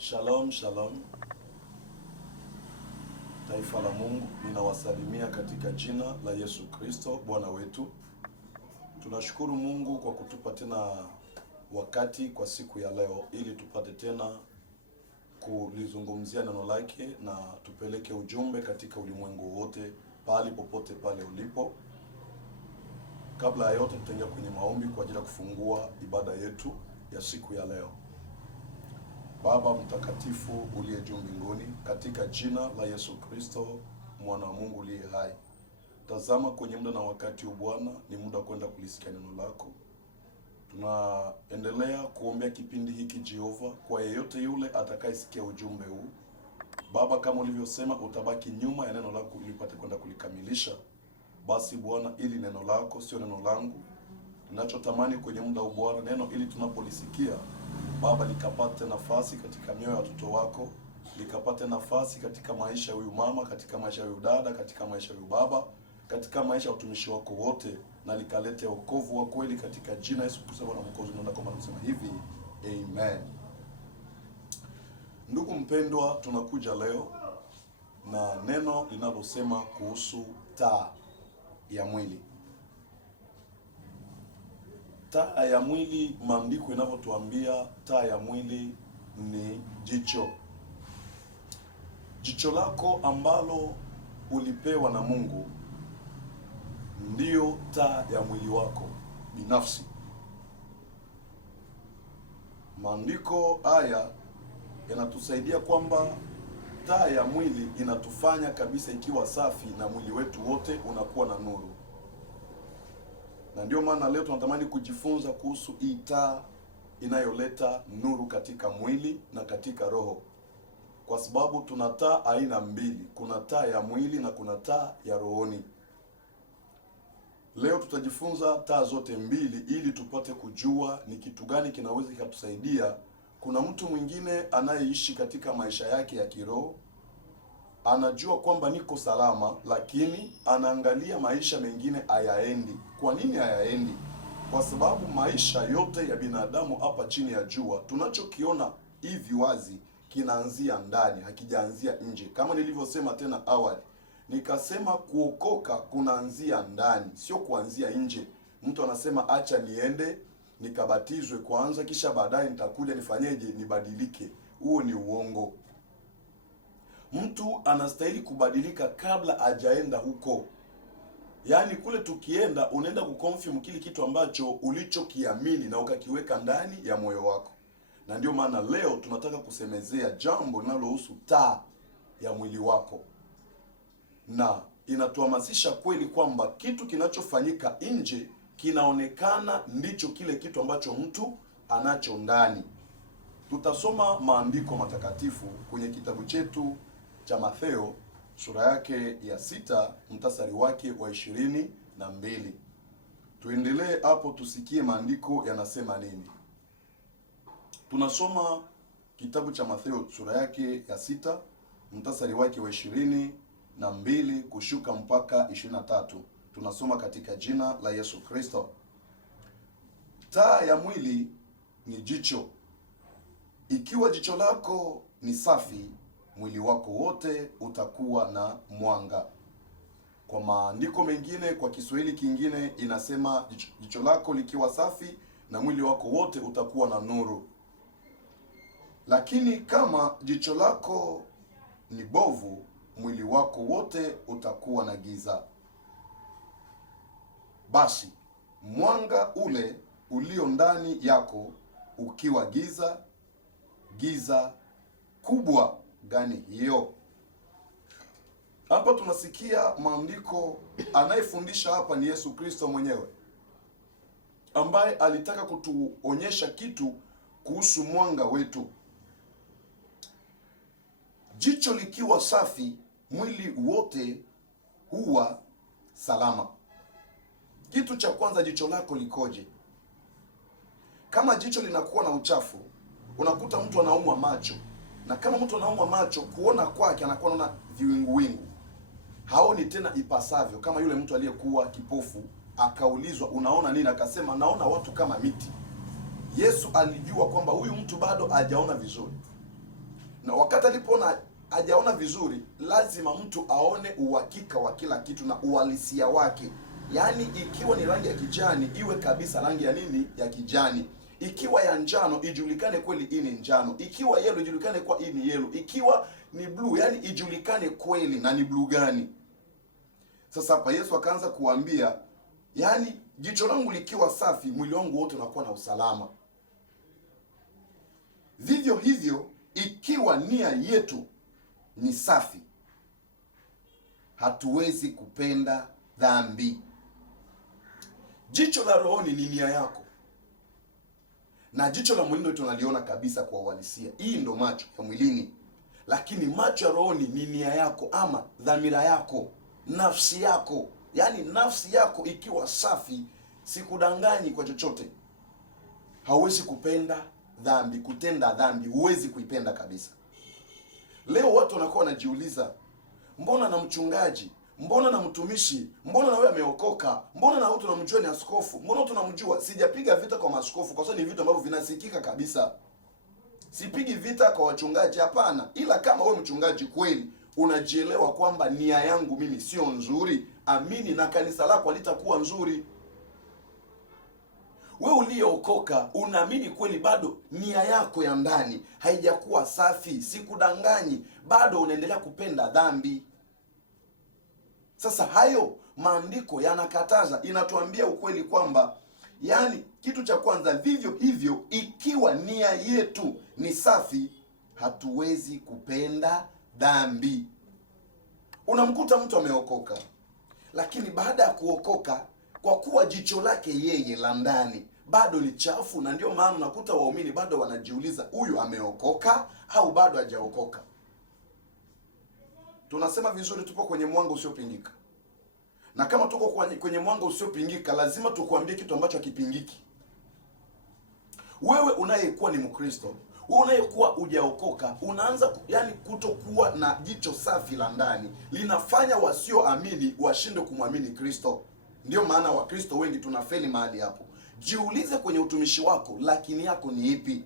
Shalom, shalom. Taifa la Mungu, ninawasalimia katika jina la Yesu Kristo, Bwana wetu. Tunashukuru Mungu kwa kutupa tena wakati kwa siku ya leo ili tupate tena kulizungumzia neno lake na tupeleke ujumbe katika ulimwengu wote, pali popote pale ulipo. Kabla ya yote, tutaingia kwenye maombi kwa ajili ya kufungua ibada yetu ya siku ya leo. Baba mtakatifu uliye juu mbinguni, katika jina la Yesu Kristo, mwana wa Mungu uliye hai, tazama kwenye muda na wakati huu Bwana, ni muda kwenda kulisikia neno lako. Tunaendelea kuombea kipindi hiki Jehova, kwa yeyote yule atakayesikia ujumbe huu. Baba, kama ulivyosema utabaki nyuma ya neno lako ili upate kwenda kulikamilisha. Basi Bwana, ili neno lako sio neno langu, ninachotamani kwenye muda huu Bwana, neno ili tunapolisikia Baba likapate nafasi katika mioyo ya watoto wako, likapate nafasi katika maisha ya huyu mama, katika maisha ya huyu dada, katika maisha ya huyu baba, katika maisha ya watumishi wako wote, na likalete wokovu wa kweli katika jina Yesu Kristo Bwana Mwokozi. Naomba kwa kusema hivi, amen. Ndugu mpendwa, tunakuja leo na neno linalosema kuhusu taa ya mwili. Taa ya mwili, maandiko inavyotuambia, taa ya mwili ni jicho. Jicho lako ambalo ulipewa na Mungu ndiyo taa ya mwili wako binafsi. Maandiko haya yanatusaidia kwamba taa ya mwili inatufanya kabisa ikiwa safi na mwili wetu wote unakuwa na nuru. Na ndio maana leo tunatamani kujifunza kuhusu hii taa inayoleta nuru katika mwili na katika roho. Kwa sababu tuna taa aina mbili, kuna taa ya mwili na kuna taa ya rohoni. Leo tutajifunza taa zote mbili ili tupate kujua ni kitu gani kinaweza kikatusaidia. Kuna mtu mwingine anayeishi katika maisha yake ya kiroho, anajua kwamba niko salama, lakini anaangalia maisha mengine hayaendi. Kwa nini hayaendi? Kwa sababu maisha yote ya binadamu hapa chini ya jua, tunachokiona hivi wazi kinaanzia ndani, hakijaanzia nje. Kama nilivyosema tena awali, nikasema kuokoka kunaanzia ndani, sio kuanzia nje. Mtu anasema acha niende nikabatizwe kwanza kisha baadaye nitakuja nifanyeje, nibadilike. Huo ni uongo. Mtu anastahili kubadilika kabla hajaenda huko. Yaani kule tukienda, unaenda kuconfirm kile kitu ambacho ulichokiamini na ukakiweka ndani ya moyo wako. Na ndio maana leo tunataka kusemezea jambo linalohusu taa ya mwili wako. Na inatuhamasisha kweli kwamba kitu kinachofanyika nje kinaonekana ndicho kile kitu ambacho mtu anacho ndani. Tutasoma maandiko matakatifu kwenye kitabu chetu cha Mathayo sura yake ya 6 mtasari wake wa 22. Tuendelee hapo tusikie maandiko yanasema nini. Tunasoma kitabu cha Mathayo sura yake ya 6 mtasari wake wa 22 kushuka mpaka 23. Tunasoma katika jina la Yesu Kristo. Taa ya mwili ni jicho. Ikiwa jicho lako ni safi, mwili wako wote utakuwa na mwanga. Kwa maandiko mengine, kwa Kiswahili kingine inasema jicho lako likiwa safi na mwili wako wote utakuwa na nuru. Lakini kama jicho lako ni bovu, mwili wako wote utakuwa na giza. Basi mwanga ule ulio ndani yako ukiwa giza, giza kubwa gani hiyo? Hapa tunasikia maandiko, anayefundisha hapa ni Yesu Kristo mwenyewe, ambaye alitaka kutuonyesha kitu kuhusu mwanga wetu. Jicho likiwa safi, mwili wote huwa salama. Kitu cha kwanza, jicho lako likoje? Kama jicho linakuwa na uchafu, unakuta mtu anaumwa macho. Na kama mtu anaumwa macho, kuona kwake anakuwa anaona viwingu-wingu, haoni tena ipasavyo. Kama yule mtu aliyekuwa kipofu akaulizwa unaona nini, akasema naona watu kama miti. Yesu alijua kwamba huyu mtu bado hajaona vizuri. na wakati alipoona hajaona vizuri, lazima mtu aone uhakika wa kila kitu na uhalisia wake. Yaani ikiwa ni rangi ya kijani iwe kabisa rangi ya nini? Ya kijani. Ikiwa ya njano ijulikane kweli hii ni njano. Ikiwa yellow ijulikane kwa hii ni yellow. Ikiwa ni blue, yani ijulikane kweli na ni blue gani. Sasa hapa Yesu akaanza kuambia, yani jicho langu likiwa safi, mwili wangu wote unakuwa na usalama. Vivyo hivyo, ikiwa nia yetu ni safi, hatuwezi kupenda dhambi. Jicho la rohoni ni nia yako, na jicho la mwilini tunaliona kabisa kwa uhalisia. Hii ndo macho ya mwilini, lakini macho ya rohoni ni nia yako, ama dhamira yako, nafsi yako. Yaani nafsi yako ikiwa safi, sikudanganyi kwa chochote, hauwezi kupenda dhambi. Kutenda dhambi huwezi kuipenda kabisa. Leo watu wanakuwa wanajiuliza, mbona na mchungaji, mbona na mtumishi, mbona na wewe ameokoka, mbona na wewe tunamjua ni askofu, mbona tunamjua? Sijapiga vita kwa maaskofu, kwa sababu ni vitu ambavyo vinasikika kabisa. Sipigi vita kwa wachungaji, hapana. Ila kama wewe mchungaji kweli unajielewa kwamba nia yangu mimi sio nzuri, amini na kanisa lako litakuwa nzuri. Wewe uliyeokoka unaamini kweli bado nia yako ya ndani haijakuwa safi, sikudanganyi, bado unaendelea kupenda dhambi. Sasa hayo maandiko yanakataza, inatuambia ukweli kwamba, yani kitu cha kwanza, vivyo hivyo ikiwa nia yetu ni safi, hatuwezi kupenda dhambi. Unamkuta mtu ameokoka, lakini baada ya kuokoka, kwa kuwa jicho lake yeye la ndani bado ni chafu, na ndio maana unakuta waumini bado wanajiuliza, huyu ameokoka au bado hajaokoka? Tunasema vizuri, tupo kwenye mwanga usiopingika, na kama tuko kwenye mwanga usiopingika, lazima tukuambie kitu ambacho hakipingiki. Wewe unayekuwa ni Mkristo, wewe unayekuwa hujaokoka, unaanza yani kutokuwa na jicho safi la ndani, linafanya wasioamini washinde kumwamini Kristo. Ndio maana Wakristo wengi tunafeli mahali hapo. Jiulize kwenye utumishi wako, lakini yako ni ipi?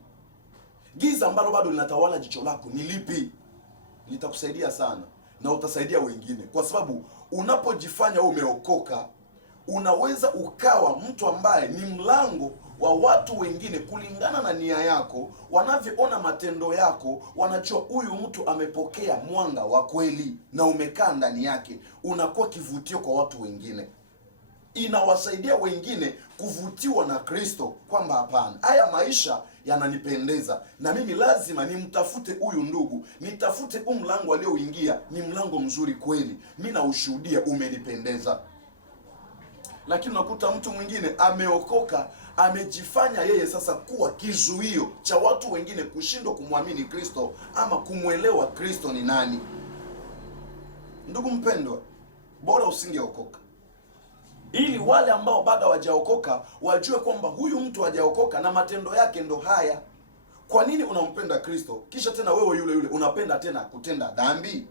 Giza ambalo bado linatawala jicho lako ni lipi? Litakusaidia sana na utasaidia wengine, kwa sababu unapojifanya umeokoka, unaweza ukawa mtu ambaye ni mlango wa watu wengine kulingana na nia yako. Wanavyoona matendo yako, wanajua huyu mtu amepokea mwanga wa kweli na umekaa ndani yake. Unakuwa kivutio kwa watu wengine, inawasaidia wengine kuvutiwa na Kristo, kwamba hapana, haya maisha yananipendeza na mimi lazima nimtafute huyu ndugu, nitafute mlango alioingia, ni mlango mzuri kweli, mimi na ushuhudia umenipendeza. Lakini unakuta mtu mwingine ameokoka, amejifanya yeye sasa kuwa kizuio cha watu wengine kushindwa kumwamini Kristo ama kumwelewa Kristo ni nani. Ndugu mpendwa, bora usingeokoka, ili wale ambao bado hawajaokoka wajue kwamba huyu mtu hajaokoka na matendo yake ndo haya. Kwa nini unampenda Kristo kisha tena wewe yule yule unapenda tena kutenda dhambi?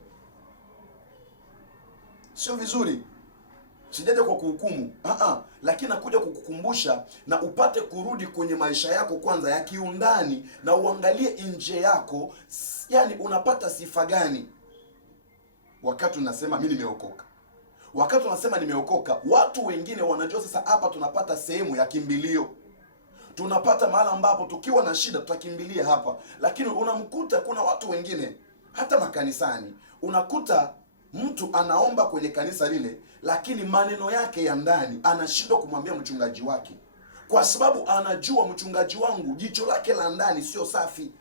Sio vizuri. Sijaja kwa kuhukumu, lakini nakuja kukukumbusha na upate kurudi kwenye maisha yako kwanza ya kiundani, na uangalie nje yako, yani unapata sifa gani wakati unasema mimi nimeokoka. Wakati unasema nimeokoka, watu wengine wanajua sasa hapa tunapata sehemu ya kimbilio. Tunapata mahali ambapo tukiwa na shida tutakimbilia hapa. Lakini unamkuta kuna watu wengine hata makanisani, unakuta mtu anaomba kwenye kanisa lile, lakini maneno yake ya ndani anashindwa kumwambia mchungaji wake, kwa sababu anajua mchungaji wangu jicho lake la ndani sio safi.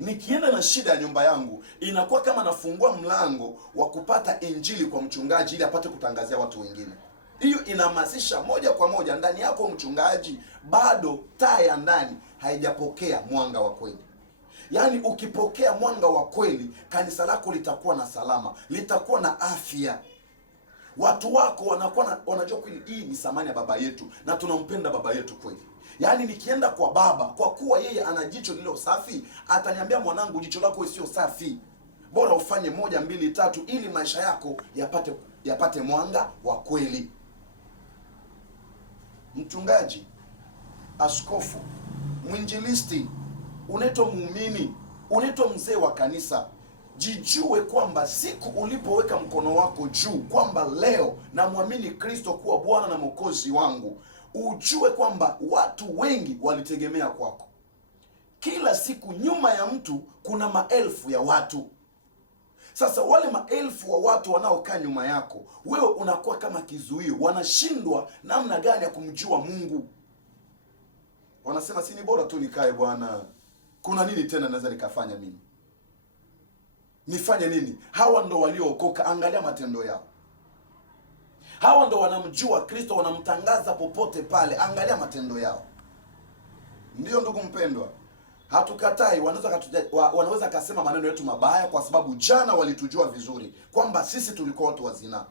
Nikienda na shida ya nyumba yangu, inakuwa kama nafungua mlango wa kupata injili kwa mchungaji ili apate kutangazia watu wengine. Hiyo inahamasisha moja kwa moja ndani yako mchungaji, bado taa ya ndani haijapokea mwanga wa kweli. Yaani ukipokea mwanga wa kweli, kanisa lako litakuwa na salama, litakuwa na afya. Watu wako wanajua kweli hii ni thamani ya baba yetu na tunampenda baba yetu kweli. Yaani nikienda kwa baba, kwa kuwa yeye ana jicho lililo safi, ataniambia mwanangu, jicho lako sio safi, bora ufanye 1, 2, 3 ili maisha yako yapate mwanga wa kweli. Mchungaji, askofu, mwinjilisti, unaitwa muumini, unaitwa mzee wa kanisa. Jijue kwamba siku ulipoweka mkono wako juu kwamba leo namwamini Kristo kuwa Bwana na Mwokozi wangu, ujue kwamba watu wengi walitegemea kwako. Kila siku nyuma ya mtu kuna maelfu ya watu. Sasa wale maelfu wa watu wanaokaa nyuma yako, wewe unakuwa kama kizuio. Wanashindwa namna gani ya kumjua Mungu. Wanasema si ni bora tu nikae bwana, kuna nini tena naweza nikafanya mimi? Nifanye nini? Hawa ndo waliookoka, angalia matendo yao. Hawa ndo wanamjua Kristo, wanamtangaza popote pale, angalia matendo yao. Ndiyo ndugu mpendwa, hatukatai, wanaweza kasema maneno yetu mabaya, kwa sababu jana walitujua vizuri kwamba sisi tulikuwa watu wa zinaa,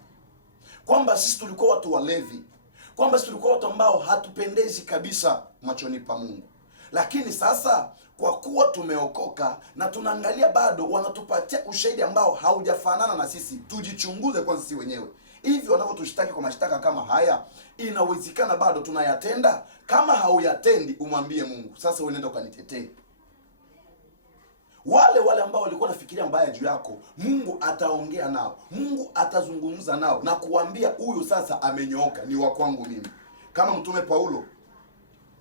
kwamba sisi tulikuwa watu walevi, kwamba sisi tulikuwa watu ambao hatupendezi kabisa machoni pa Mungu. Lakini sasa kwa kuwa tumeokoka na tunaangalia bado wanatupatia ushahidi ambao haujafanana na sisi, tujichunguze kwanza sisi wenyewe. Hivi wanavyotushtaki kwa mashtaka kama haya, inawezekana bado tunayatenda? Kama hauyatendi, umwambie Mungu, sasa wewe nenda ukanitetee. Wale ambao walikuwa nafikiria mbaya juu yako, Mungu ataongea nao, Mungu atazungumza nao na kuambia huyu sasa amenyooka, ni wa kwangu mimi. Kama mtume Paulo,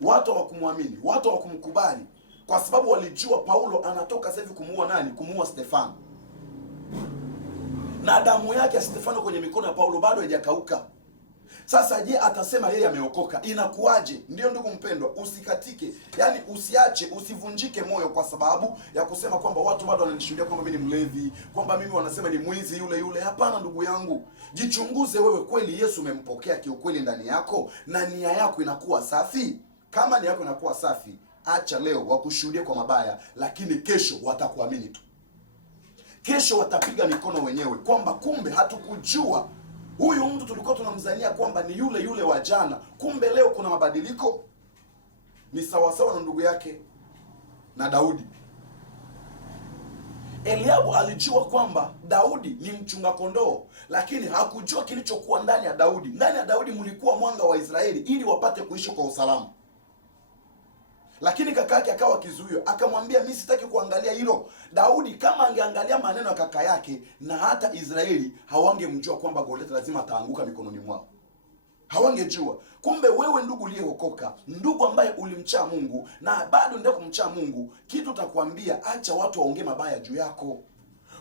watu hawakumwamini, watu hawakumkubali, kwa sababu walijua Paulo anatoka sasa hivi kumuua nani? Kumuua Stefano. Na damu yake ya Stefano kwenye mikono ya Paulo bado haijakauka. Sasa je, atasema yeye ameokoka? Inakuwaje? Ndiyo ndugu mpendwa, usikatike, yani usiache, usivunjike moyo kwa sababu ya kusema kwamba watu bado wananishuhudia kwamba mimi ni mlevi, kwamba mimi wanasema ni mwizi yule. Hapana ndugu yangu, jichunguze wewe, kweli Yesu umempokea kiukweli ndani yako na nia yako inakuwa safi? Kama nia yako inakuwa safi, acha leo wakushuhudie kwa mabaya, lakini kesho watakuamini tu. Kesho watapiga mikono wenyewe kwamba kumbe hatukujua huyu mtu tulikuwa tunamzania kwamba ni yule wa jana, kumbe leo kuna mabadiliko. Ni sawasawa na ndugu yake na Daudi. Eliabu alijua kwamba Daudi ni mchunga kondoo, lakini hakujua kilichokuwa ndani ya Daudi. Ndani ya Daudi mlikuwa mwanga wa Israeli ili wapate kuishi kwa usalama. Lakini kaka yake akawa kizuio, akamwambia mimi sitaki kuangalia hilo. Daudi kama angeangalia maneno ya kaka yake, na hata Israeli hawangemjua kwamba Goliath lazima ataanguka mikononi mwao. Hawangejua. Kumbe wewe ndugu uliyeokoka, ndugu ambaye ulimcha Mungu na bado ndio kumcha Mungu, kitu utakwambia, acha watu waongee mabaya juu yako.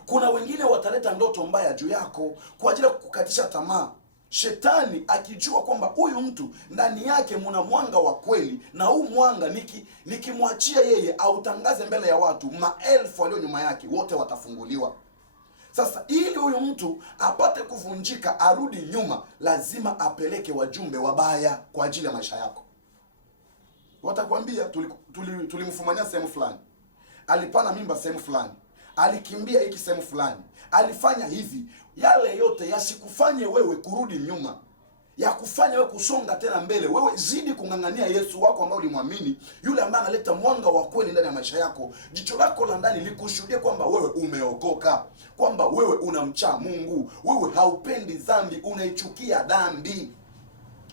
Kuna wengine wataleta ndoto mbaya juu yako kwa ajili ya kukukatisha tamaa. Shetani akijua kwamba huyu mtu ndani yake muna mwanga wa kweli, na huu mwanga nikimwachia yeye autangaze mbele ya watu, maelfu walio nyuma yake wote watafunguliwa. Sasa ili huyu mtu apate kuvunjika, arudi nyuma, lazima apeleke wajumbe wabaya kwa ajili ya maisha yako. Watakwambia tulimfumania sehemu fulani, alipana mimba sehemu fulani, alikimbia hiki sehemu fulani, alifanya hivi. Yale yote yasikufanye wewe kurudi nyuma, ya kufanya wewe kusonga tena mbele. Wewe zidi kung'ang'ania Yesu wako ambao ulimwamini, yule ambaye analeta mwanga wa kweli ndani ya maisha yako. Jicho lako la ndani likushuhudie kwamba wewe umeokoka, kwamba wewe unamcha Mungu, wewe haupendi dhambi, unaichukia dhambi.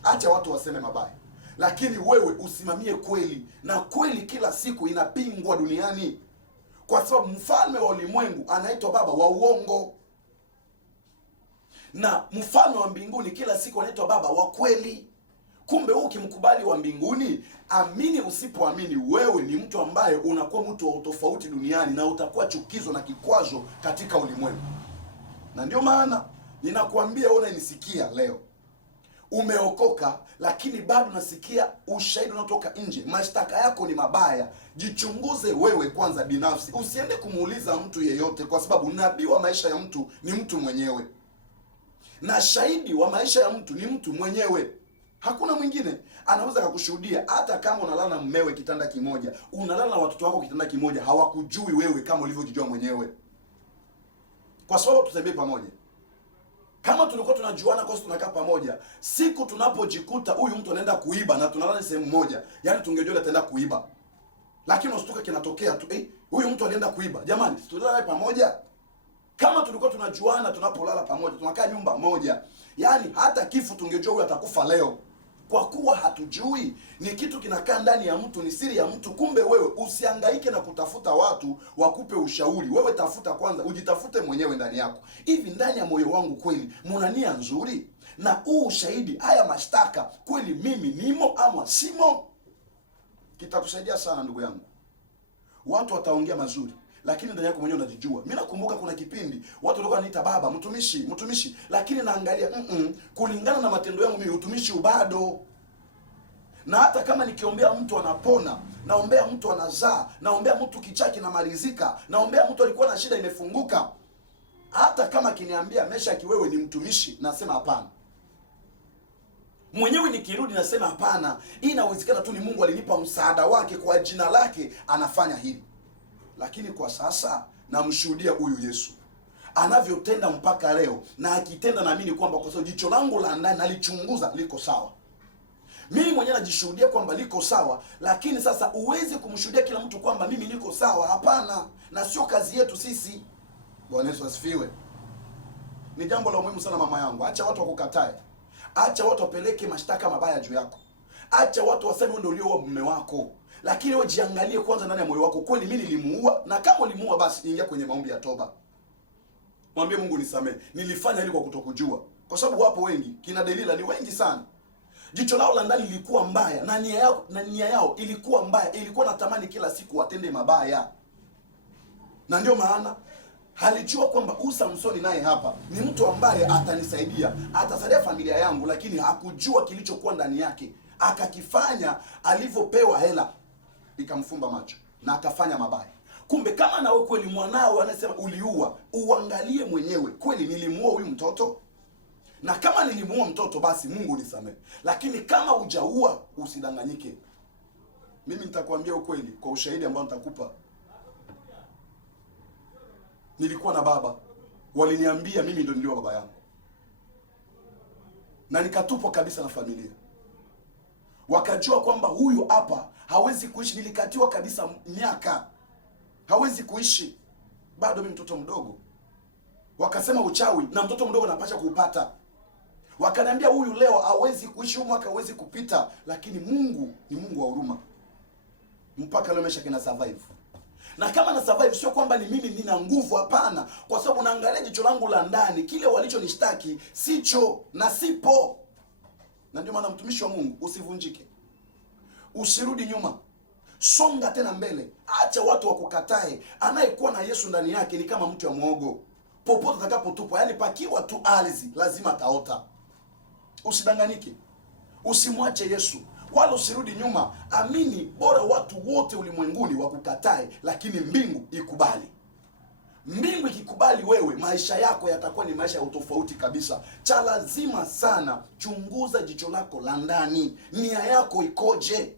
Acha watu waseme mabaya, lakini wewe usimamie kweli, na kweli kila siku inapingwa duniani, kwa sababu mfalme wa ulimwengu anaitwa baba wa uongo, na mfalme wa mbinguni kila siku anaitwa baba wa kweli. Kumbe wewe ukimkubali wa mbinguni, amini usipoamini, wewe ni mtu ambaye unakuwa mtu wa tofauti duniani, na utakuwa chukizo na kikwazo katika ulimwengu. Na ndio maana ninakuambia wewe unanisikia leo, umeokoka lakini bado nasikia ushahidi unaotoka nje, mashtaka yako ni mabaya. Jichunguze wewe kwanza binafsi, usiende kumuuliza mtu yeyote, kwa sababu nabii wa maisha ya mtu ni mtu mwenyewe, na shahidi wa maisha ya mtu ni mtu mwenyewe. Hakuna mwingine anaweza kukushuhudia. Hata kama unalala na mmewe kitanda kimoja, unalala na watoto wako kitanda kimoja, hawakujui wewe kama ulivyojijua mwenyewe, kwa sababu tutembee pamoja. Kama tulikuwa tunajuana kwa sababu tunakaa pamoja, siku tunapojikuta huyu mtu anaenda kuiba na tunalala sehemu moja, yani tungejua ataenda kuiba, lakini usituka kinatokea tu, huyu mtu alienda kuiba. Jamani, tulala pamoja. Kama tulikuwa tunajuana, tunapolala pamoja, tunakaa nyumba moja, yani hata kifo tungejua huyu atakufa leo, kwa kuwa hatujui. Ni kitu kinakaa ndani ya mtu, ni siri ya mtu. Kumbe wewe usihangaike na kutafuta watu wakupe ushauri. Wewe tafuta kwanza, ujitafute mwenyewe ndani yako. Hivi ndani ya moyo wangu kweli muna nia nzuri? Na huu ushahidi, haya mashtaka, kweli mimi nimo ama simo? Kitakusaidia sana ndugu yangu. Watu wataongea mazuri, lakini ndani yako mwenyewe unajijua. Mimi nakumbuka kuna kipindi watu walikuwa wananiita baba, mtumishi, lakini naangalia kulingana na matendo yangu mimi utumishi bado. Na hata kama nikiombea mtu anapona, naombea mtu anazaa, naombea mtu kichaa kinamalizika, naombea mtu alikuwa na shida imefunguka, hata kama kiniambia Meshaki wewe ni mtumishi, nasema hapana. Mwenyewe nikirudi nasema hapana, hii inawezekana tu ni Mungu alinipa msaada wake, kwa jina lake anafanya hili. Lakini kwa sasa namshuhudia huyu Yesu anavyotenda mpaka leo, na akitenda naamini kwamba kwa sababu jicho langu la ndani nalichunguza liko sawa. Mimi mwenyewe najishuhudia kwamba liko sawa, lakini sasa uwezi kumshuhudia kila mtu kwamba mimi niko sawa. Hapana, na sio kazi yetu sisi. Bwana Yesu asifiwe. Ni jambo la muhimu sana mama yangu. Acha watu wakukatae. Acha watu wapeleke mashtaka mabaya juu yako. Acha watu waseme ndio ulioua mume wako. Lakini wewe jiangalie kwanza ndani ya moyo wako, kweli mimi nilimuua? Na kama ulimuua basi ingia kwenye maombi ya toba. Mwambie Mungu nisamee. Nilifanya hili kwa kutokujua. Kwa sababu wapo wengi, kina Delila ni wengi sana. Jicho lao la ndani lilikuwa mbaya, na nia yao ilikuwa mbaya. Ilikuwa natamani kila siku watende mabaya. Na ndio maana halijua kwamba huyu Samsoni naye hapa ni mtu ambaye atanisaidia, atasaidia familia yangu, lakini hakujua kilichokuwa ndani yake. Akakifanya alivyopewa hela, ikamfumba macho na akafanya mabaya. Kumbe kama nawe kweli mwanao anasema uliua, uangalie mwenyewe, kweli nilimuua huyu mtoto? Na kama nilimuua mtoto basi Mungu nisamehe. Lakini kama hujaua usidanganyike. Mimi nitakwambia ukweli kwa ushahidi ambao nitakupa. Nilikuwa na baba, waliniambia mimi ndio niliua baba yangu, na nikatupwa kabisa na familia. Wakajua kwamba huyu hapa hawezi kuishi. Nilikatiwa kabisa miaka, hawezi kuishi, bado mimi mtoto mdogo. Wakasema uchawi na mtoto mdogo napasha kuupata. Wakaniambia huyu leo hawezi kuishi, huyu mwaka hawezi kupita, lakini Mungu ni Mungu wa huruma. Mpaka leo Meshaki na survive. Na kama na survive sio kwamba ni mimi nina nguvu, hapana, kwa sababu naangalia jicho langu la ndani, kile walichonishtaki sicho na sipo. Na ndio maana mtumishi wa Mungu, usivunjike. Usirudi nyuma. Songa tena mbele. Acha watu wakukatae. Anayekuwa na Yesu ndani yake ni kama mtu ya muogo. Popote atakapotupwa, yani pakiwa tu ardhi, lazima ataota. Usidanganyike. Usimwache Yesu. Wala usirudi nyuma. Amini, bora watu wote ulimwenguni wakukatae, lakini mbingu ikubali. Mbingu ikikubali wewe, maisha yako yatakuwa ni maisha ya utofauti kabisa. Cha lazima sana, chunguza jicho lako la ndani. Nia yako ikoje?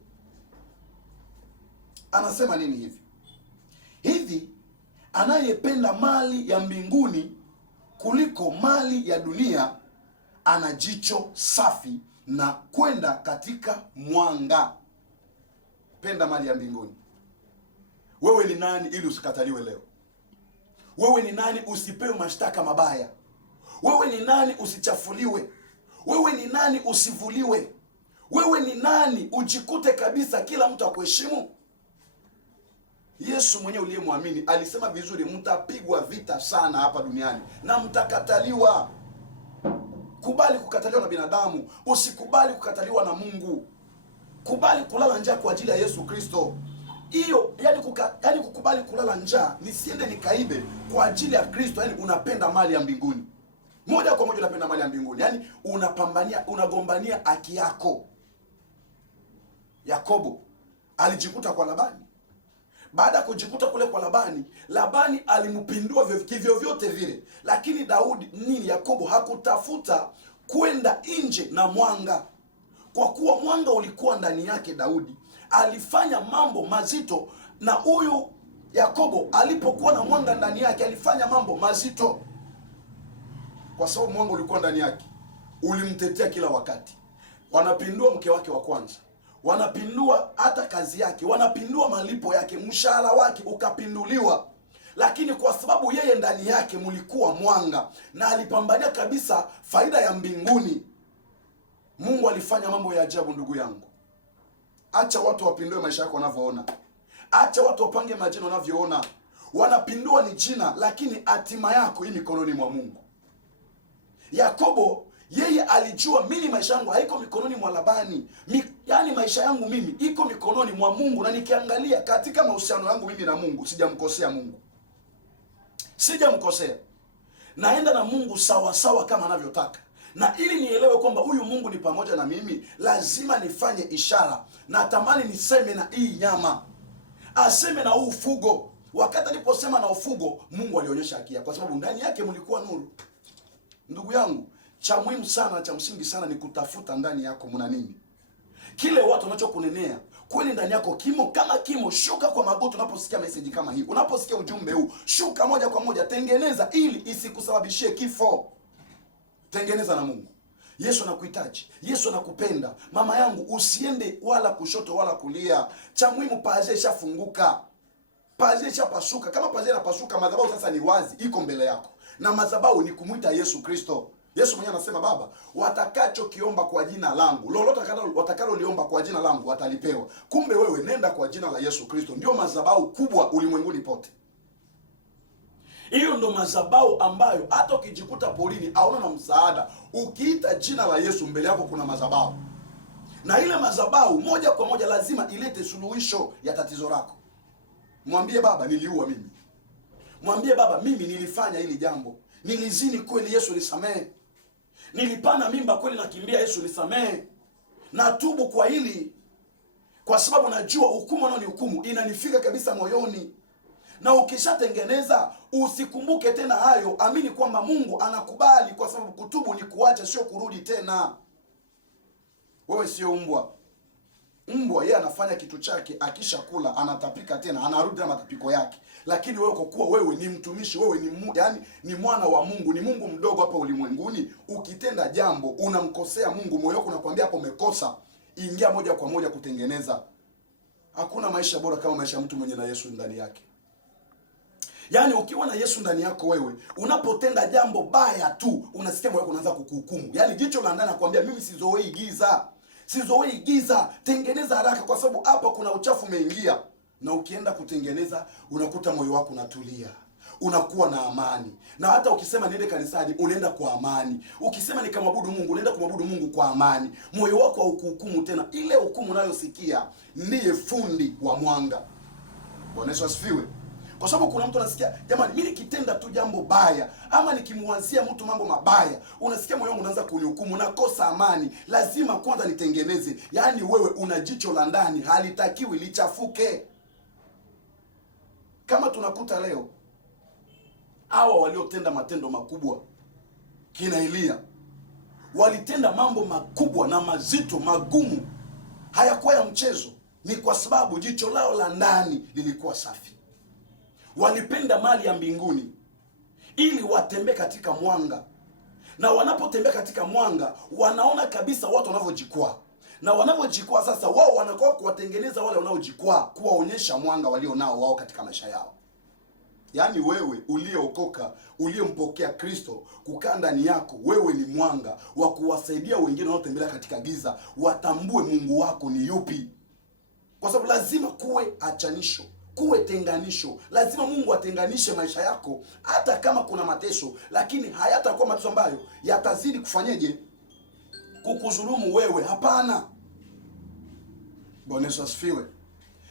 Anasema nini hivi? Hivi, anayependa mali ya mbinguni kuliko mali ya dunia ana jicho safi na kwenda katika mwanga. Penda mali ya mbinguni. Wewe ni nani ili usikataliwe leo? Wewe ni nani usipewe mashtaka mabaya? Wewe ni nani usichafuliwe? Wewe ni nani usivuliwe? Wewe ni nani ujikute kabisa kila mtu akuheshimu? Yesu mwenyewe uliyemwamini alisema vizuri, mtapigwa vita sana hapa duniani na mtakataliwa. Kubali kukataliwa na binadamu, usikubali kukataliwa na Mungu. Kubali kulala njaa kwa ajili ya Yesu Kristo. Hiyo yani kukubali kulala njaa, nisiende nikaibe kwa ajili ya Kristo. Yani unapenda mali ya mbinguni. Moja kwa moja unapenda mali ya mbinguni. Yani unapambania, unagombania haki yako. Yakobo alijikuta kwa Labani. Baada ya kujikuta kule kwa Labani, Labani alimpindua kivyo vyote vile. Lakini Yakobo hakutafuta kwenda nje na mwanga. Kwa kuwa mwanga ulikuwa ndani yake Daudi, alifanya mambo mazito. Na huyu Yakobo alipokuwa na mwanga ndani yake, alifanya mambo mazito. Kwa sababu mwanga ulikuwa ndani yake, ulimtetea kila wakati. Wanapindua mke wake wa kwanza, wanapindua hata kazi yake, wanapindua malipo yake, mshahara wake ukapinduliwa. Lakini kwa sababu yeye ndani yake mlikuwa mwanga na alipambania kabisa faida ya mbinguni, Mungu alifanya mambo ya ajabu ndugu yangu. Acha watu wapindue maisha yako wanavyoona. Acha watu wapange majina wanavyoona. Wanapindua ni jina, lakini hatima yako hii mikononi mwa Mungu. Yakobo yeye alijua mimi maisha yangu haiko mikononi mwa Labani. Yaani maisha yangu mimi iko mikononi mwa Mungu, na nikiangalia katika mahusiano yangu mimi na Mungu sijamkosea Mungu. Sijamkosea. Naenda na Mungu sawa sawa kama anavyotaka. Na ili nielewe kwamba huyu Mungu ni pamoja na mimi, lazima nifanye ishara. Na tamani niseme na hii nyama, aseme na huu ufugo. Wakati aliposema na ufugo, Mungu alionyesha haki yake, kwa sababu ndani yake mlikuwa nuru. Ndugu yangu, cha muhimu sana, cha msingi sana ni kutafuta ndani yako mna nini. Kile watu wanachokunenea kweli ndani yako kimo. Kama kimo, shuka kwa magoti unaposikia message kama hii. Unaposikia ujumbe huu, shuka moja kwa moja, tengeneza ili isikusababishie kifo. Tengeneza na Mungu. Yesu anakuhitaji. Yesu anakupenda. Mama yangu, usiende wala kushoto wala kulia. Cha muhimu, pazia ishafunguka. Pazia ishapasuka. Kama pazia inapasuka, madhabahu sasa ni wazi, iko mbele yako. Na madhabahu ni kumuita Yesu Kristo. Yesu mwenyewe anasema, Baba, watakachokiomba kwa jina langu, lolote watakaloliomba kwa jina langu watalipewa. Kumbe wewe nenda kwa jina la Yesu Kristo. Ndio madhabahu kubwa ulimwenguni pote. Hiyo ndo madhabahu ambayo hata ukijikuta porini hauna na msaada, ukiita jina la Yesu mbele yako kuna madhabahu. Na ile madhabahu moja kwa moja lazima ilete suluhisho ya tatizo lako. Mwambie Baba, niliua mimi. Mwambie Baba, mimi nilifanya hili jambo. Nilizini kweli, Yesu nisamehe. Nilipana mimba kweli, nakimbia, Yesu nisamehe. Natubu kwa hili, kwa sababu najua hukumu ni hukumu inanifika kabisa moyoni. Na ukishatengeneza, usikumbuke tena hayo. Amini kwamba Mungu anakubali, kwa sababu kutubu ni kuacha, sio kurudi tena. Wewe sio mbwa. Mbwa yeye anafanya kitu chake, akishakula anatapika tena, anarudi na matapiko yake. Lakini wewe, kwa kuwa wewe ni mtumishi, wewe ni mwana wa Mungu, ni Mungu mdogo hapa ulimwenguni, ukitenda jambo unamkosea Mungu, moyo wako unakuambia hapo umekosa, ingia moja kwa moja kutengeneza. Hakuna maisha bora kama maisha ya mtu mwenye na Yesu ndani yake. Yaani ukiwa na Yesu ndani yako, wewe unapotenda jambo baya tu, unasikia moyo wako unaanza kukuhukumu. Yaani jicho la ndani nakwambia, mimi sizoei giza. Sizoei giza, tengeneza haraka, kwa sababu hapa kuna uchafu umeingia. Na ukienda kutengeneza, unakuta moyo wako unatulia, unakuwa na amani. Na hata ukisema niende kanisani, unaenda kwa amani. Ukisema nikamwabudu Mungu, unaenda kumwabudu Mungu kwa amani. Moyo wako haukuhukumu tena. Ile hukumu unayosikia ndiye fundi wa mwanga. Bwana Yesu asifiwe. Kwa sababu kuna mtu anasikia, jamani, mimi nikitenda tu jambo baya ama nikimwanzia mtu mambo mabaya, unasikia moyo wangu unaanza kunihukumu, nakosa amani. Lazima kwanza nitengeneze. Yaani wewe una jicho la ndani, halitakiwi lichafuke. Kama tunakuta leo hawa waliotenda matendo makubwa, kina Elia, walitenda mambo makubwa na mazito, magumu, hayakuwa ya mchezo. Ni kwa sababu jicho lao la ndani lilikuwa safi. Walipenda mali ya mbinguni ili watembee katika mwanga. Na wanapotembea katika mwanga, wanaona kabisa watu wanavyojikwaa. Na wanavyojikwaa sasa, wao wanakuwa kuwatengeneza wale wanaojikwaa, kuwaonyesha mwanga walio nao wao katika maisha yao. Yaani wewe uliyookoka, uliyempokea Kristo kukaa ndani yako, wewe ni mwanga wa kuwasaidia wengine wanaotembea katika giza watambue Mungu wako ni yupi. Kwa sababu lazima kuwe achanisho, kuwe tenganisho. Lazima Mungu atenganishe maisha yako, hata kama kuna mateso, lakini hayatakuwa mateso ambayo yatazidi kufanyeje, kukudhulumu wewe. Hapana. Bwana Yesu asifiwe.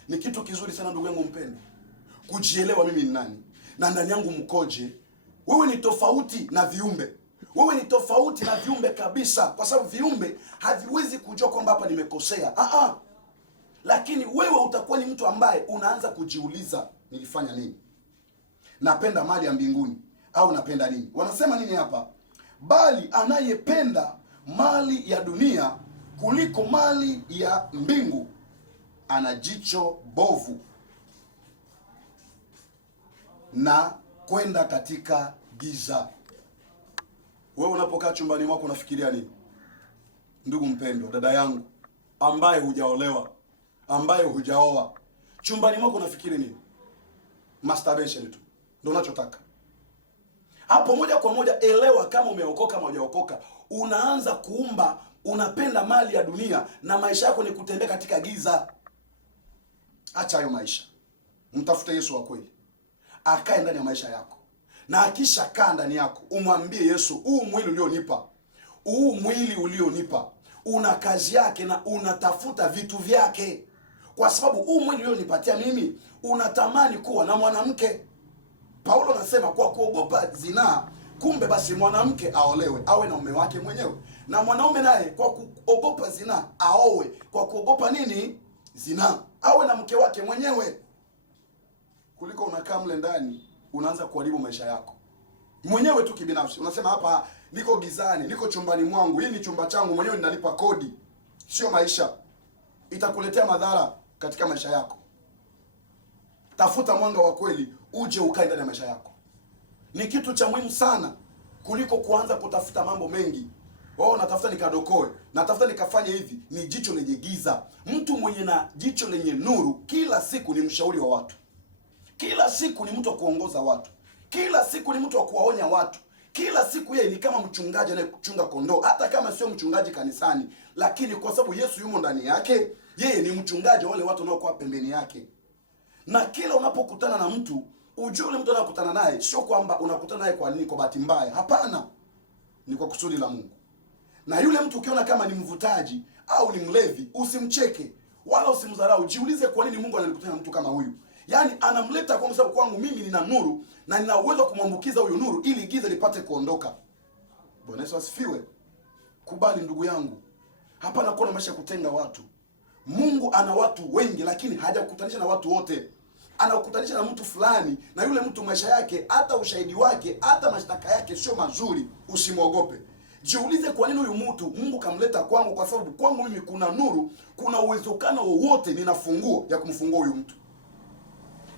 Ni kitu kizuri sana ndugu yangu mpendwa, kujielewa mimi ni nani na ndani yangu mkoje. Wewe ni tofauti na viumbe. Wewe ni tofauti na viumbe kabisa, kwa sababu viumbe haviwezi kujua kwamba hapa nimekosea. Lakini wewe utakuwa ni mtu ambaye unaanza kujiuliza, nilifanya nini? Napenda mali ya mbinguni au napenda nini? Wanasema nini hapa? Bali anayependa mali ya dunia kuliko mali ya mbingu ana jicho bovu na kwenda katika giza. Wewe unapokaa chumbani mwako unafikiria nini? Ndugu mpendwa, dada yangu ambaye hujaolewa, ambaye hujaoa, chumbani mwako unafikiri nini? Masturbation tu ndio unachotaka. Hapo moja kwa moja elewa kama umeokoka ama hujaokoka. Unaanza kuumba unapenda mali ya dunia na maisha yako ni kutembea katika giza. Acha hayo maisha, mtafute Yesu wa kweli akae ndani ya maisha yako, na akisha kaa ndani yako umwambie Yesu, huu mwili ulionipa una kazi yake na unatafuta vitu vyake, kwa sababu huu mwili ulionipatia mimi unatamani kuwa na mwanamke. Paulo anasema kwa kuogopa zinaa, kumbe basi mwanamke aolewe awe na mume wake mwenyewe, na mwanaume naye kwa kuogopa zinaa aowe kwa kuogopa nini? Zinaa, awe na mke wake mwenyewe, kuliko unakaa mle ndani unaanza kuharibu maisha yako mwenyewe tu kibinafsi. Unasema hapa niko gizani, niko chumbani mwangu, hii ni chumba changu mwenyewe, ninalipa kodi. Sio maisha, itakuletea madhara katika maisha yako. Tafuta mwanga wa kweli uje ukae ndani ya maisha yako, ni kitu cha muhimu sana kuliko kuanza kutafuta mambo mengi. Natafuta nikadokoe, natafuta nikafanye hivi. Ni jicho lenye giza. Mtu mwenye na jicho lenye nuru kila siku ni mshauri wa watu, kila siku ni mtu wa kuongoza watu, kila siku ni mtu wa kuwaonya watu, kila siku yeye ni kama mchungaji anayechunga kondoo, hata kama sio mchungaji kanisani, lakini kwa sababu Yesu yumo ndani yake, yeye ni mchungaji wale watu wanaokuwa pembeni yake. Na kila unapokutana na mtu, ujue yule mtu unayokutana naye sio kwamba unakutana naye kwa nini, kwa bahati mbaya. Hapana, ni kwa kusudi la Mungu. Na yule mtu ukiona kama ni mvutaji au ni mlevi, usimcheke wala usimdharau. Jiulize kwa nini Mungu analikutana na mtu kama huyu. Yaani anamleta kwa sababu kwangu mimi nina nuru na nina uwezo kumwambukiza huyu nuru ili giza lipate kuondoka. Bwana Yesu asifiwe. Kubali ndugu yangu, hapana kuwa na maisha kutenga watu. Mungu ana watu wengi, lakini hajakutanisha na watu wote. Anakutanisha na mtu fulani, na yule mtu maisha yake, hata ushahidi wake, hata mashtaka yake sio mazuri. Usimwogope. Jiulize kwa nini huyu mtu Mungu kamleta kwangu, kwa sababu kwangu mimi kuna nuru, kuna uwezekano wowote nina funguo ya kumfungua huyu mtu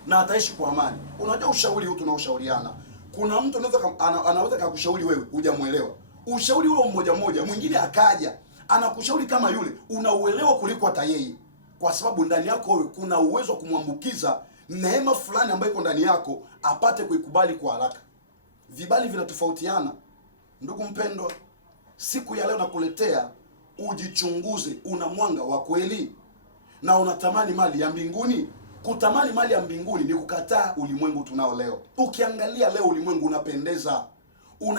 na ataishi kwa amani. Unajua ushauri huu tunaoshauriana, kuna mtu anaweza kukushauri wewe hujamuelewa. Ushauri ule mmoja mmoja, mwingine akaja anakushauri kama yule, unauelewa kuliko hata yeye, kwa sababu ndani yako wewe kuna uwezo wa kumwambukiza neema fulani ambayo iko ndani yako apate kuikubali kwa haraka. Vibali vinatofautiana. Ndugu mpendwa, siku ya leo nakuletea ujichunguze, una mwanga wa kweli na unatamani mali ya mbinguni. Kutamani mali ya mbinguni ni kukataa ulimwengu tunao leo. Ukiangalia leo ulimwengu unapendeza.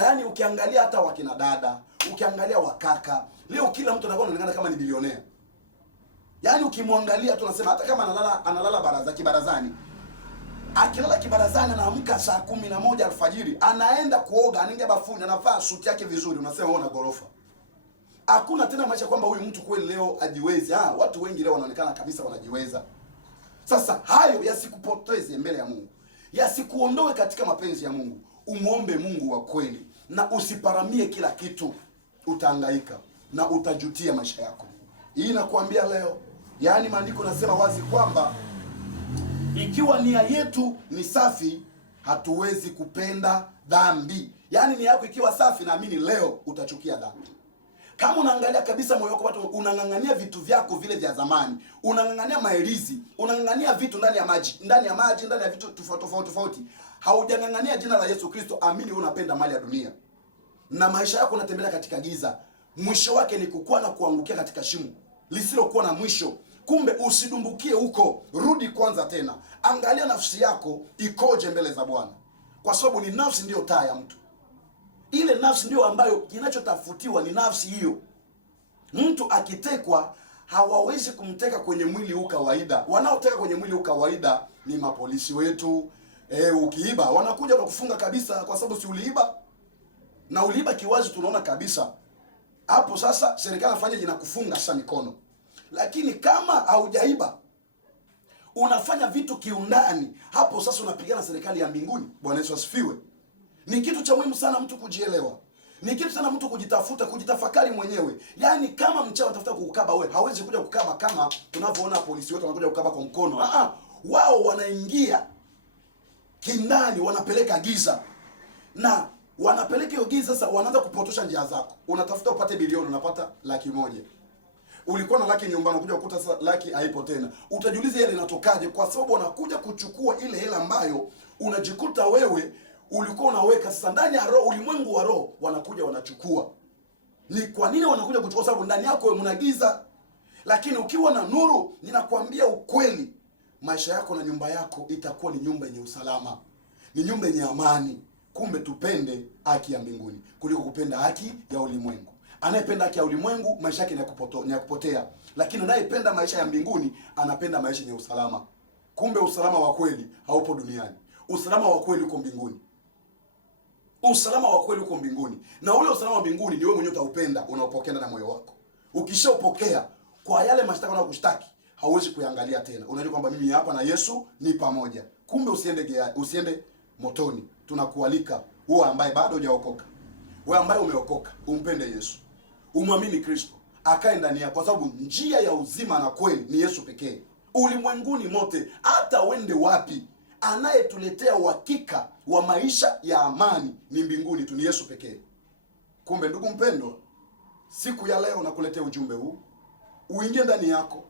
Yaani ukiangalia hata wakina dada, ukiangalia wakaka, leo kila mtu anaonekana kama ni bilionea. Yaani ukimwangalia tu unasema hata kama analala kibarazani. Akilala kibarazani anaamka saa 11 alfajiri, anaenda kuoga, anaingia bafuni, anavaa suti yake vizuri, unasema ona gorofa. Hakuna tena maisha kwamba huyu mtu kweli leo ajiwezi. Watu wengi leo wanaonekana kabisa wanajiweza. Sasa hayo yasikupoteze mbele ya Mungu, yasikuondoe katika mapenzi ya Mungu. Umuombe Mungu wa kweli na usiparamie kila kitu, utahangaika na utajutia maisha yako. Hii nakuambia leo, yaani maandiko nasema wazi kwamba ikiwa nia yetu ni safi, hatuwezi kupenda dhambi. Yaani nia yako ikiwa safi, naamini leo utachukia dhambi. Kama unaangalia kabisa moyo wako, watu unang'ang'ania vitu vyako vile vya zamani, unang'ang'ania maelizi, unang'ang'ania vitu ndani ya maji, ndani ya vitu tofauti, haujang'ang'ania jina la Yesu Kristo, amini wewe unapenda mali ya dunia. Na maisha yako unatembea katika giza. Mwisho wake ni kukua na kuangukia katika shimo lisilokuwa na mwisho. Kumbe usidumbukie huko, rudi kwanza tena. Angalia nafsi yako ikoje mbele za Bwana. Kwa sababu ni nafsi ndiyo taa ya mtu. Ile nafsi ndio ambayo kinachotafutiwa ni nafsi hiyo. Mtu akitekwa hawawezi kumteka kwenye mwili huu kawaida. Wanaoteka kwenye mwili huu kawaida ni mapolisi wetu. Ukiiba wanakuja na kufunga kabisa, kwa sababu si uliiba. Na uliiba kiwazi, tunaona kabisa. Hapo sasa serikali afanye inakufunga sasa mikono. Lakini kama haujaiba, unafanya vitu kiundani, hapo sasa unapigana serikali ya mbinguni. Bwana Yesu asifiwe. Ni kitu cha muhimu sana mtu kujielewa. Ni kitu sana mtu kujitafuta, kujitafakari mwenyewe. Yaani kama mchawi anatafuta kukukaba wewe, hawezi kuja kukaba kama tunavyoona polisi wetu wanakuja kukaba kwa mkono. Wao wanaingia kindani, wanapeleka giza. Na wanapeleka hiyo giza, sasa wanaanza kupotosha njia zako. Unatafuta upate bilioni, unapata 100,000. Ulikuwa na laki nyumbani, unakuja kukuta sasa laki haipo tena. Utajiuliza ile inatokaje? Kwa sababu wanakuja kuchukua ile hela ambayo unajikuta wewe ulikuwa unaweka sasa ndani ya roho, ulimwengu wa roho, wanakuja wanachukua. Ni kwa nini wanakuja kuchukua? Sababu ndani yako mna giza. Lakini ukiwa na nuru, ninakwambia ukweli, maisha yako na nyumba yako itakuwa ni nyumba yenye usalama, ni nyumba yenye amani. Kumbe tupende haki ya mbinguni kuliko kupenda haki ya ulimwengu. Anayependa haki ya ulimwengu, maisha yake ni ya kupotea. Lakini anayependa maisha ya mbinguni, anapenda maisha yenye usalama. Kumbe usalama wa kweli haupo duniani. Usalama wa kweli uko mbinguni. Usalama wa kweli uko mbinguni. Na ule usalama wa mbinguni ni wewe mwenyewe utaupenda, unaopokea ndani ya moyo wako. Ukishaupokea, kwa yale mashtaka na kushtaki, hauwezi kuangalia tena. Unajua kwamba mimi hapa na Yesu ni pamoja. Kumbe usiende motoni. Tunakualika wewe ambaye bado hujaokoka, wewe ambaye umeokoka, umpende Yesu. Umwamini Kristo, akae ndani yako, kwa sababu njia ya uzima na kweli ni Yesu pekee. Ulimwenguni mote, hata wende wapi, anayetuletea uhakika wa maisha ya amani ni mbinguni tu, ni Yesu pekee. Kumbe ndugu mpendwa, siku ya leo nakuletea ujumbe huu, uingie ndani yako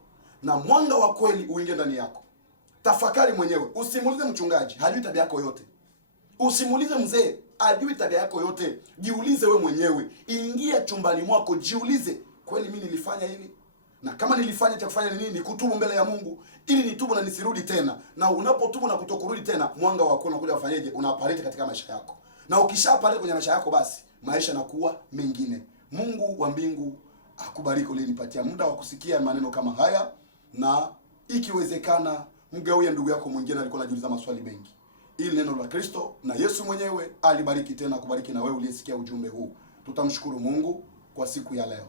na mwanga wa kweli uingie ndani yako. Tafakari mwenyewe, usimuulize mchungaji, hajui tabia yako yote. Usimuulize mzee, hajui tabia yako yote. Jiulize we mwenyewe, ingia chumbani mwako, jiulize, kweli mimi nilifanya hili? Na kama nilifanya, cha kufanya ni nini? Ni kutubu mbele ya Mungu ili nitubu na nisirudi tena. Na unapotubu na kutokurudi tena, mwanga wako unakuja kufanyaje? Unaaparete katika maisha yako. Na ukishaparete kwenye maisha yako, basi maisha yanakuwa mengine. Mungu wa mbingu akubariki ulinipatia muda wa kusikia maneno kama haya, na ikiwezekana mgawia ndugu yako mwingine alikuwa anajiuliza maswali mengi. Ili neno la Kristo na Yesu mwenyewe alibariki tena kubariki na wewe uliyesikia ujumbe huu. Tutamshukuru Mungu kwa siku ya leo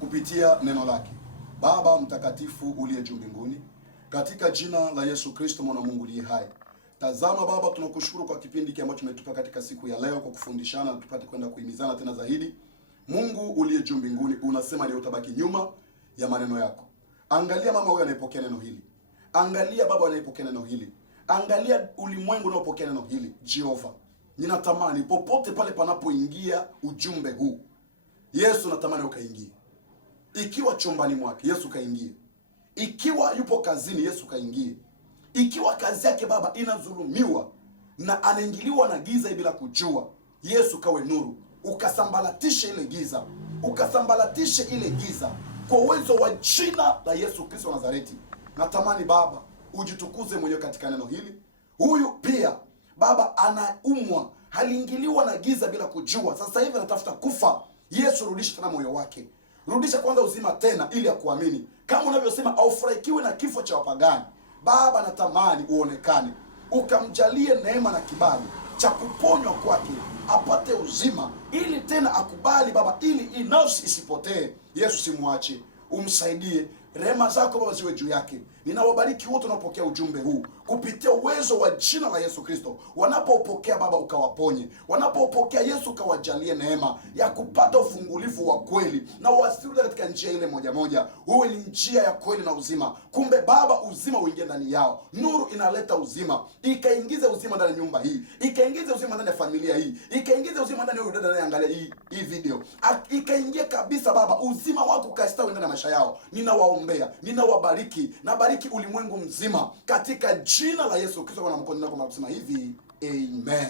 kupitia neno lake. Baba mtakatifu uliye juu mbinguni, katika jina la Yesu Kristo mwana Mungu aliye hai, tazama Baba, tunakushukuru kwa kipindi hiki ambacho umetupa katika siku ya leo, kwa kufundishana na tupate kwenda kuhimizana tena zaidi. Mungu uliye juu mbinguni, unasema leo utabaki nyuma ya maneno yako. Angalia mama huyu anayepokea neno hili, angalia baba anayepokea neno hili, angalia ulimwengu unaopokea neno hili. Jehova, ninatamani popote pale panapoingia ujumbe huu, Yesu natamani ukaingie. Ikiwa chumbani mwake, Yesu kaingie. Ikiwa yupo kazini, Yesu kaingie. Ikiwa kazi yake Baba inadhulumiwa na anaingiliwa na giza bila kujua, Yesu kawe nuru, ukasambalatishe ile giza, ukasambalatishe ile giza kwa uwezo wa jina la Yesu Kristo wa Nazareti. Natamani Baba ujitukuze mwenyewe katika neno hili. Huyu pia Baba anaumwa, aliingiliwa na giza bila kujua, sasa hivi anatafuta kufa. Yesu rudisha tena moyo wake, rudisha kwanza uzima tena ili akuamini, kama unavyosema aufurahikiwe na kifo cha wapagani. Baba natamani uonekane, ukamjalie neema na kibali cha kuponywa kwake, apate uzima ili tena akubali Baba, ili inafsi isipotee. Yesu simwache, umsaidie. Rehema zako Baba ziwe juu yake. Ninawabariki wote wanaopokea ujumbe huu kupitia uwezo wa jina la Yesu Kristo. Wanapopokea Baba ukawaponye, wanapopokea Yesu ukawajalie neema ya kupata ufungulivu wa kweli, na wasirudi katika njia ile moja moja. Uwe ni njia ya kweli na uzima. Kumbe Baba, uzima uingie ndani yao. Nuru inaleta uzima, ikaingize uzima ndani ya nyumba hii, ikaingize uzima ndani ya familia hii, ikaingize uzima ndani ya yule dada anayeangalia hii video, ikaingie kabisa Baba, uzima wako ukastawi ndani ya maisha yao. Ninawaombea, ninawabariki, nabariki ulimwengu mzima katika jina la Yesu Kristo, kwa mkono wako na kusema hivi, amen.